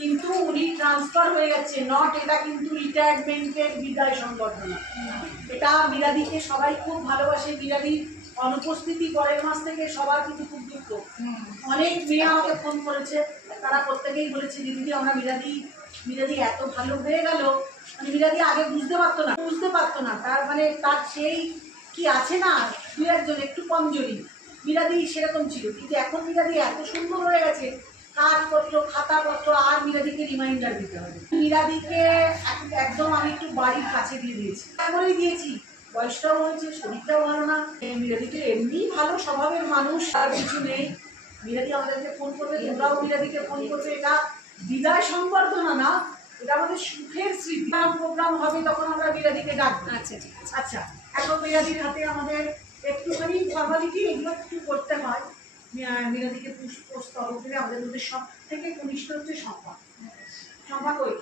কিন্তু উনি ট্রান্সফার হয়ে যাচ্ছে নট এটা কিন্তু রিটায়ারমেন্টের বিদায় সংবর্ধনা। এটা মিরাদিকে সবাই খুব ভালোবাসে। মিরাদির অনুপস্থিতি পরের মাস থেকে সবার কিন্তু খুব দুঃখ। অনেক মেয়ে আমাকে ফোন করেছে। তারা প্রত্যেকেই বলেছে, দিদি আমরা মিরাদি মিরাদি এত ভালো হয়ে গেল। মানে মিরাদি আগে বুঝতে পারতো না, বুঝতে পারতো না। তার মানে তার সেই কি আছে না, দু একজন একটু কমজোরি। মিরাদি সেরকম ছিল। কিন্তু এখন মিরাদি এত সুন্দর হয়ে গেছে কাজপত্র খাতাপত্র আর মিরাদিকে রিমাইন্ডার দিতে হবে। মিরাদিকে একদম আমি একটু বাড়ির কাছে দিয়ে দিয়েছি। তারপরেই দিয়েছি। বয়সটাও হয়েছে শরীরটাও ভালো না। মিরাদিকে এমনি ভালো স্বভাবের মানুষ আর কিছু নেই। মিরাদি আমাদেরকে ফোন করবে তোমরাও মিরাদিকে ফোন করবে। এটা বিদায় সংবর্ধনা না এটা আমাদের সুখের স্মৃতি। প্রোগ্রাম হবে তখন আমরা মিরাদিকে ডাকবো। আচ্ছা আচ্ছা এখন মিরাদির হাতে আমাদের একটুখানি ফর্মালিটি এগুলো একটু করতে হয় মি- পুষ্প স্তবক দিলে আমাদের মধ্যে সব থেকে কনিষ্ঠ হচ্ছে সম্পা সম্পা কই?